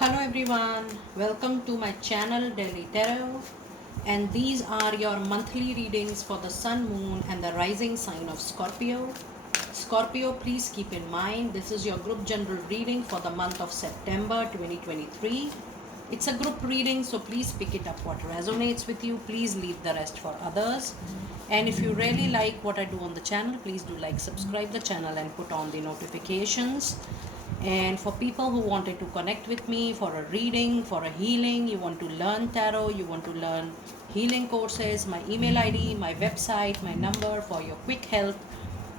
Hello everyone, welcome to my channel Daily Tarot, and these are your monthly readings for the Sun, Moon and the rising sign of Scorpio. Scorpio, please keep in mind this is your group general reading for the month of September 2023. It's a group reading, so please pick it up what resonates with you. Please leave the rest for others. And if you really like what I do on the channel, please do like, subscribe the channel and put on the notifications. And for people who wanted to connect with me for a reading, for a healing, you want to learn tarot, you want to learn healing courses, my email ID, my website, my number for your quick help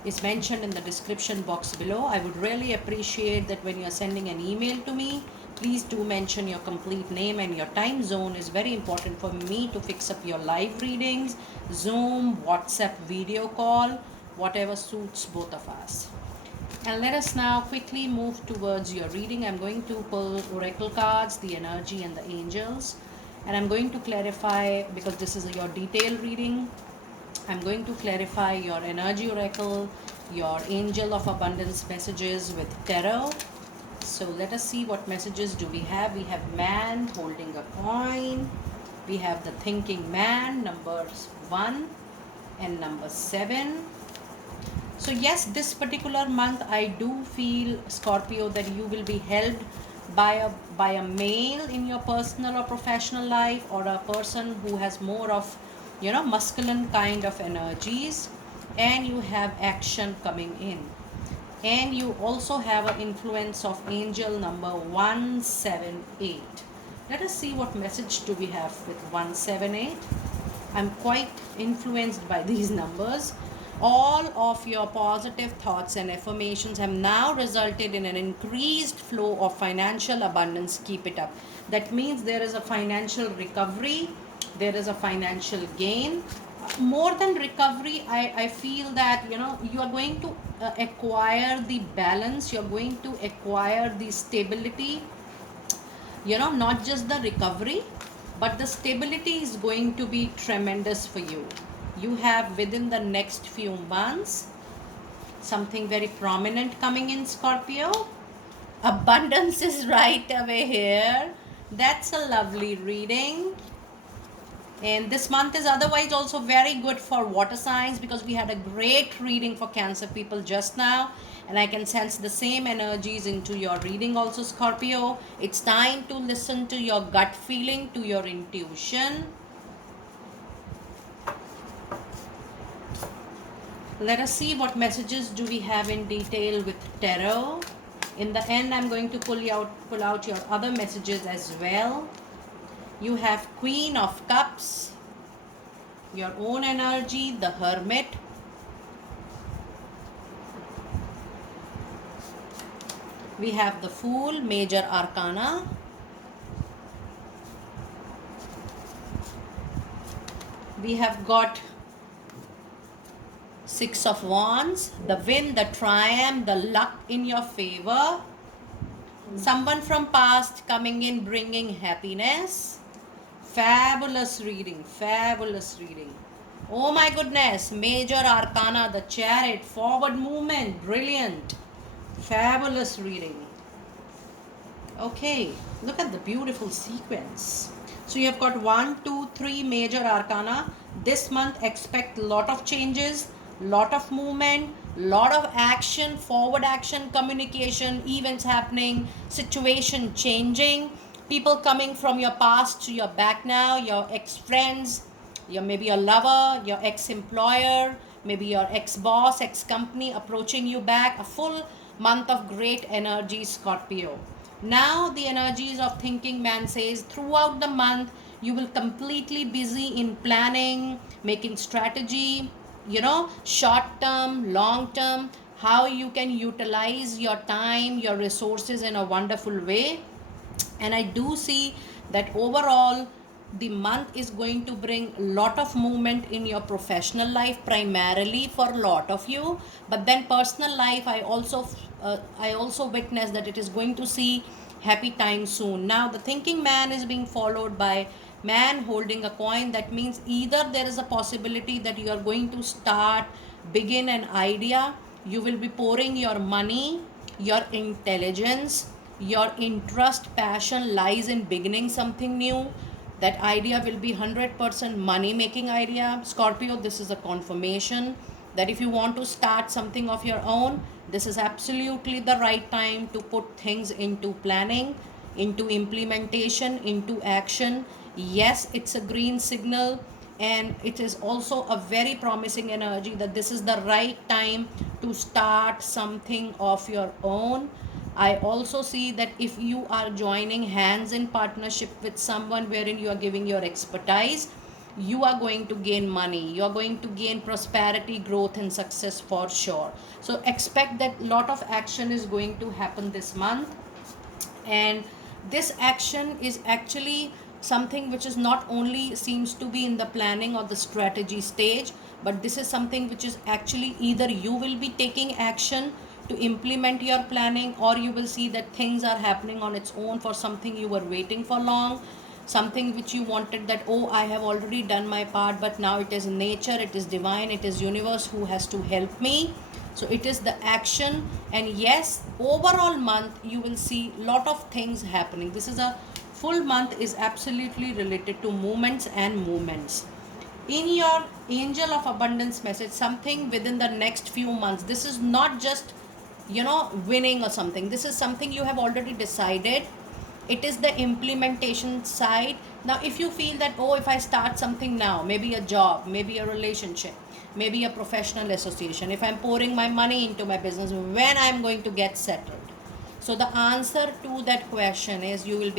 is mentioned in the description box below. I would really appreciate that when you are sending an email to me, please do mention your complete name, and your time zone is very important for me to fix up your live readings, Zoom, WhatsApp video call, whatever suits both of us. And let us now quickly move towards your reading. I'm going to pull oracle cards, the energy and the angels. And I'm going to clarify, because this is your detailed reading, I'm going to clarify your energy oracle, your angel of abundance messages with tarot. So let us see what messages do we have. We have man holding a coin. We have the thinking man, numbers 1 and number 7. So yes, this particular month I do feel, Scorpio, that you will be held by a male in your personal or professional life, or a person who has more of, masculine kind of energies, and you have action coming in. And you also have an influence of angel number 178. Let us see what message do we have with 178. I'm quite influenced by these numbers. All of your positive thoughts and affirmations have now resulted in an increased flow of financial abundance. Keep it up. That means there is a financial recovery, there is a financial gain. More than recovery, I feel that you are going to acquire the balance, you're going to acquire the stability, not just the recovery, but the stability is going to be tremendous for you. You have within the next few months something very prominent coming in, Scorpio. Abundance is right away here. That's a lovely reading. And this month is otherwise also very good for water signs, because we had a great reading for Cancer people just now, and I can sense the same energies into your reading also, Scorpio. It's time to listen to your gut feeling, to your intuition. Let us see what messages do we have in detail with tarot. In the end, I'm going to pull out your other messages as well. You have Queen of Cups, your own energy, the Hermit. We have the Fool, Major Arcana. We have got Six of Wands, the Wind, the Triumph, the luck in your favor. Someone from past coming in, bringing happiness. Fabulous reading, fabulous reading. Oh my goodness, Major Arcana, the Chariot, forward movement, brilliant. Fabulous reading. Okay, look at the beautiful sequence. So you have got 1, 2, 3 Major Arcana. This month expect a lot of changes, lot of movement, lot of action, forward action, communication, events happening, situation changing, people coming from your past to your back now, your ex-friends, maybe your lover, your ex-employer, maybe your ex-boss, ex-company approaching you back. A full month of great energy, Scorpio. Now the energies of thinking man says throughout the month you will completely busy in planning, making strategy, short term, long term, how you can utilize your time, your resources in a wonderful way. And I do see that overall the month is going to bring a lot of movement in your professional life, primarily for a lot of you, but then personal life I also witness that it is going to see happy times soon. Now the thinking man is being followed by man holding a coin. That means either there is a possibility that you are going to begin an idea, you will be pouring your money, your intelligence, Your interest, passion lies in beginning something new. That idea will be 100% money making idea. Scorpio, this is a confirmation that if you want to start something of your own, this is absolutely the right time to put things into planning, into implementation, into action. Yes, it's a green signal, and it is also a very promising energy that this is the right time to start something of your own. I also see that if you are joining hands in partnership with someone wherein you are giving your expertise, you are going to gain money, you are going to gain prosperity, growth, and success for sure. So expect that lot of action is going to happen this month, and this action is actually something which is not only seems to be in the planning or the strategy stage, but this is something which is actually either you will be taking action to implement your planning, or you will see that things are happening on its own for something you were waiting for long, something which you wanted, that oh, I have already done my part, but now it is nature, it is divine, it is universe who has to help me. So it is the action. And yes, overall month you will see lot of things happening. This is a full month, is absolutely related to movements and movements. In your angel of abundance message, something within the next few months, this is not just winning or something, this is something you have already decided. It is the implementation side. Now if you feel that oh, if I start something now, maybe a job, maybe a relationship, maybe a professional association, if I'm pouring my money into my business, when I'm going to get settled? So the answer to that question is you will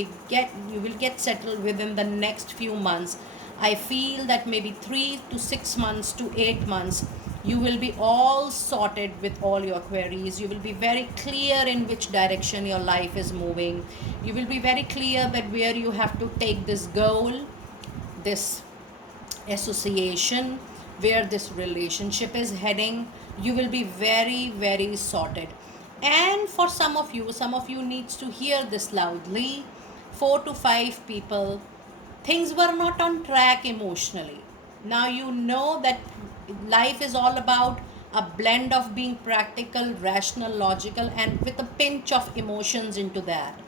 get settled within the next few months. I feel that maybe 3 to 6 months to 8 months, you will be all sorted with all your queries. You will be very clear in which direction your life is moving. You will be very clear that where you have to take this goal, this association, where this relationship is heading. You will be very, very sorted. And for some of you needs to hear this loudly. 4 to 5 people, things were not on track emotionally. Now you know that life is all about a blend of being practical, rational, logical, and with a pinch of emotions into that.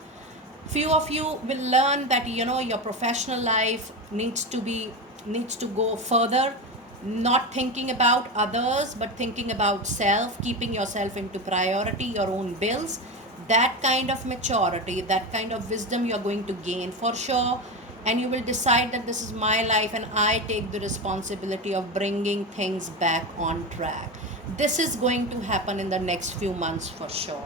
Few of you will learn that your professional life needs to go further, not thinking about others but thinking about self, keeping yourself into priority, your own bills. That kind of maturity, that kind of wisdom you're going to gain for sure. And you will decide that this is my life and I take the responsibility of bringing things back on track. This is going to happen in the next few months for sure.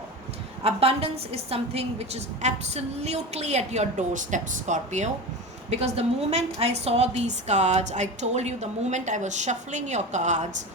Abundance is something which is absolutely at your doorstep, Scorpio. Because the moment I saw these cards, I told you, the moment I was shuffling your cards,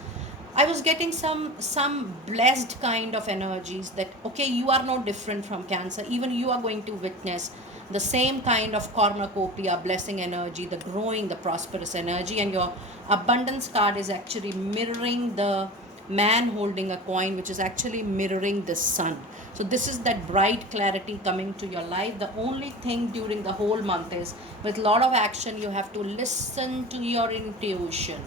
I was getting some blessed kind of energies that okay, you are no different from Cancer. Even you are going to witness the same kind of cornucopia, blessing energy, the growing, the prosperous energy. And your abundance card is actually mirroring the man holding a coin, which is actually mirroring the sun. So this is that bright clarity coming to your life. The only thing during the whole month is, with a lot of action, you have to listen to your intuition.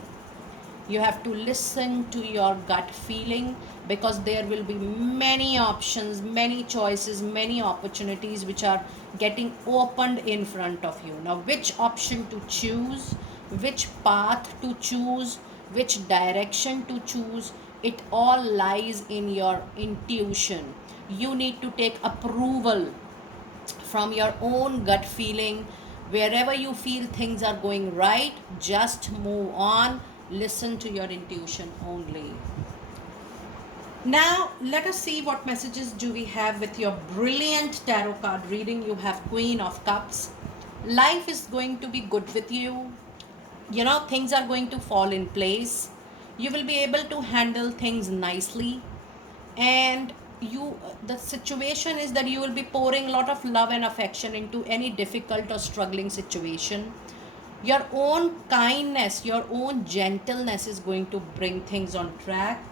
You have to listen to your gut feeling, because there will be many options, many choices, many opportunities which are getting opened in front of you. Now which option to choose, which path to choose, which direction to choose, it all lies in your intuition. You need to take approval from your own gut feeling. Wherever you feel things are going right, just move on. Listen to your intuition only. Now let us see what messages do we have with your brilliant tarot card reading. You have Queen of Cups. Life is going to be good with you. Things are going to fall in place. You will be able to handle things nicely. And the situation is that you will be pouring a lot of love and affection into any difficult or struggling situation. Your own kindness, your own gentleness is going to bring things on track.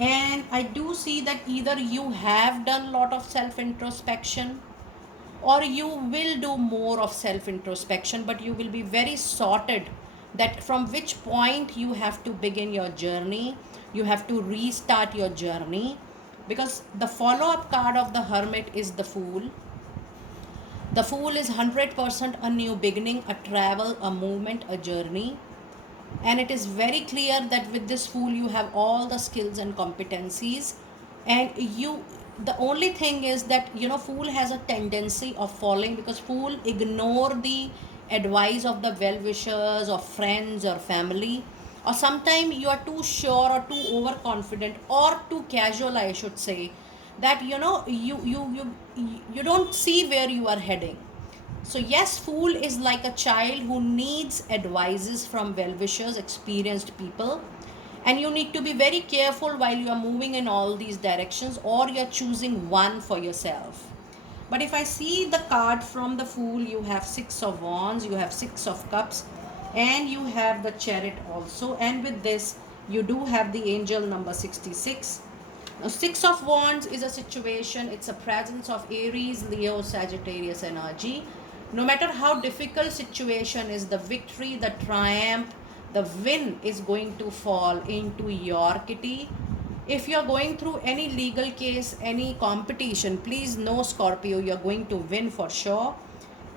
And I do see that either you have done a lot of self introspection, or you will do more of self introspection, but you will be very sorted that from which point you have to begin your journey. You have to restart your journey, because the follow up card of the Hermit is the Fool. The Fool is 100% a new beginning, a travel, a movement, a journey. And it is very clear that with this Fool you have all the skills and competencies, and the only thing is that Fool has a tendency of falling, because Fool ignore the advice of the well-wishers or friends or family, or sometimes you are too sure or too overconfident or too casual, I should say, that you don't see where you are heading. So, yes, Fool is like a child who needs advices from well wishers, experienced people. And you need to be very careful while you are moving in all these directions, or you are choosing one for yourself. But if I see the card from the Fool, you have Six of Wands, you have Six of Cups, and you have the Chariot also. And with this, you do have the angel number 66. Now, Six of Wands is a situation, it's a presence of Aries, Leo, Sagittarius energy. No matter how difficult situation is, the victory, the triumph, the win is going to fall into your kitty. If you're going through any legal case, any competition, please know, Scorpio, you're going to win for sure.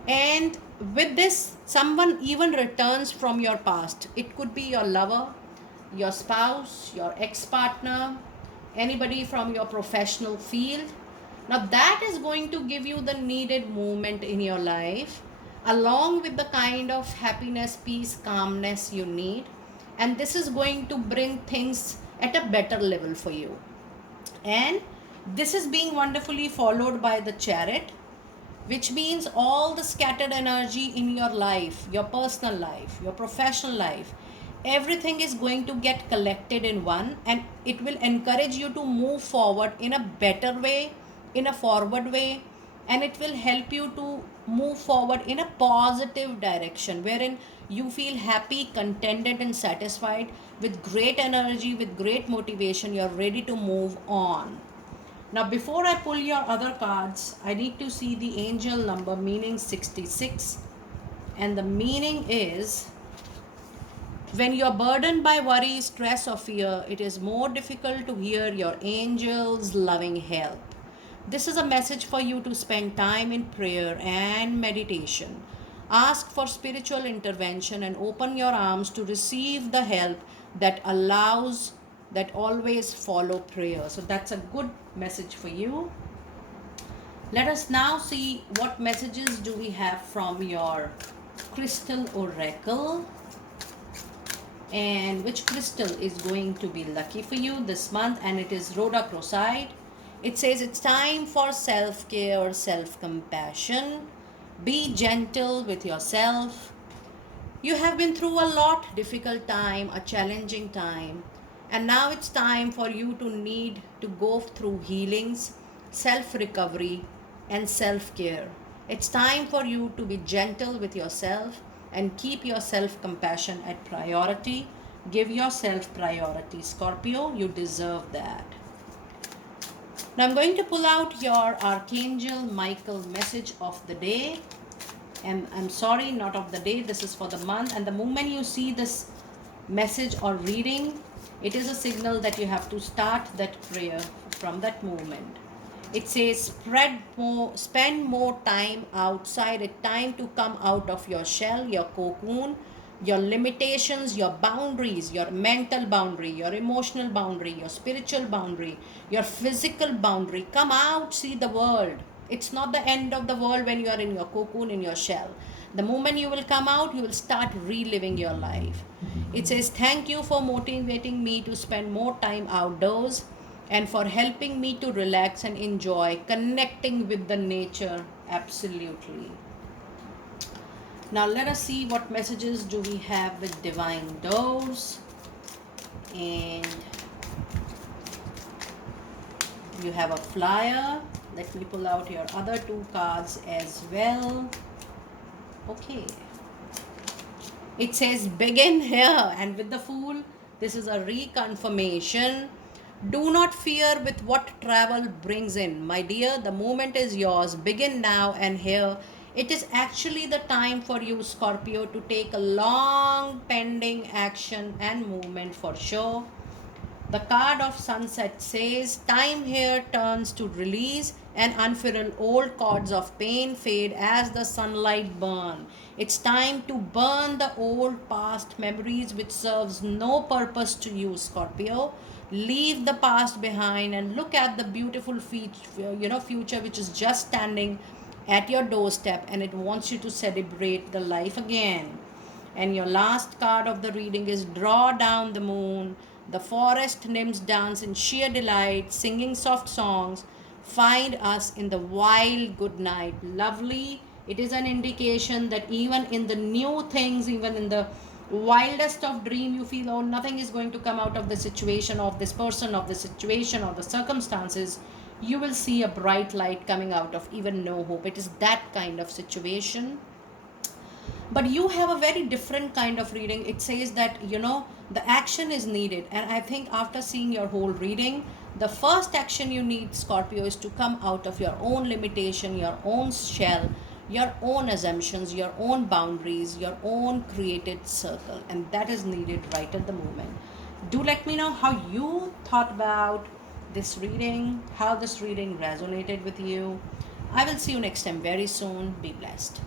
And with this, someone even returns from your past. It could be your lover, your spouse, your ex-partner, anybody from your professional field. Now that is going to give you the needed movement in your life, along with the kind of happiness, peace, calmness you need. And this is going to bring things at a better level for you. And this is being wonderfully followed by the Chariot, which means all the scattered energy in your life, your personal life, your professional life, everything is going to get collected in one, and it will encourage you to move forward in a better way, in a forward way, and it will help you to move forward in a positive direction, wherein you feel happy, contented, and satisfied with great energy, with great motivation. You're ready to move on. Now, before I pull your other cards, I need to see the angel number, meaning 66. And the meaning is, when you're burdened by worry, stress, or fear, it is more difficult to hear your angel's loving help. This is a message for you to spend time in prayer and meditation. Ask for spiritual intervention and open your arms to receive the help that always follow prayer. So that's a good message for you. Let us now see what messages do we have from your crystal oracle, and which crystal is going to be lucky for you this month. And it is rhodochrosite. It says it's time for self-care, self-compassion. Be gentle with yourself. You have been through a lot, difficult time, a challenging time, and now it's time for you to need to go through healings, self-recovery, and self-care. It's time for you to be gentle with yourself and keep your self-compassion at priority. Give yourself priority, Scorpio. You deserve that. Now I'm going to pull out your Archangel Michael message of the day. And I'm sorry, not of the day. This is for the month. And the moment you see this message or reading, it is a signal that you have to start that prayer from that moment. It says, spend more time outside. It's time to come out of your shell, your cocoon, your limitations, your boundaries, your mental boundary, your emotional boundary, your spiritual boundary, your physical boundary. Come out, see the world. It's not the end of the world when you are in your cocoon, in your shell. The moment you will come out, you will start reliving your life. It says, thank you for motivating me to spend more time outdoors and for helping me to relax and enjoy connecting with the nature. Absolutely. Now let us see what messages do we have with Divine Doors. And you have a flyer. Let me pull out your other two cards as well. Okay. It says begin here, and with the Fool, this is a reconfirmation. Do not fear with what travel brings in. My dear, the moment is yours. Begin now and here. It is actually the time for you, Scorpio, to take a long pending action and movement for sure. The card of sunset says, time here turns to release and unfurl old cords of pain fade as the sunlight burn. It's time to burn the old past memories which serves no purpose to you, Scorpio. Leave the past behind and look at the beautiful future which is just standing at your doorstep, and it wants you to celebrate the life again. And your last card of the reading is draw down the moon. The forest nymphs dance in sheer delight, singing soft songs. Find us in the wild good night. Lovely. It is an indication that even in the new things, even in the wildest of dream, you feel, oh, nothing is going to come out of the situation, of this person, of the situation, or the circumstances. You will see a bright light coming out of even no hope. It is that kind of situation. But you have a very different kind of reading. It says that, the action is needed. And I think after seeing your whole reading, the first action you need, Scorpio, is to come out of your own limitation, your own shell, your own assumptions, your own boundaries, your own created circle. And that is needed right at the moment. Do let me know how you thought about this reading, how this reading resonated with you. I will see you next time very soon. Be blessed.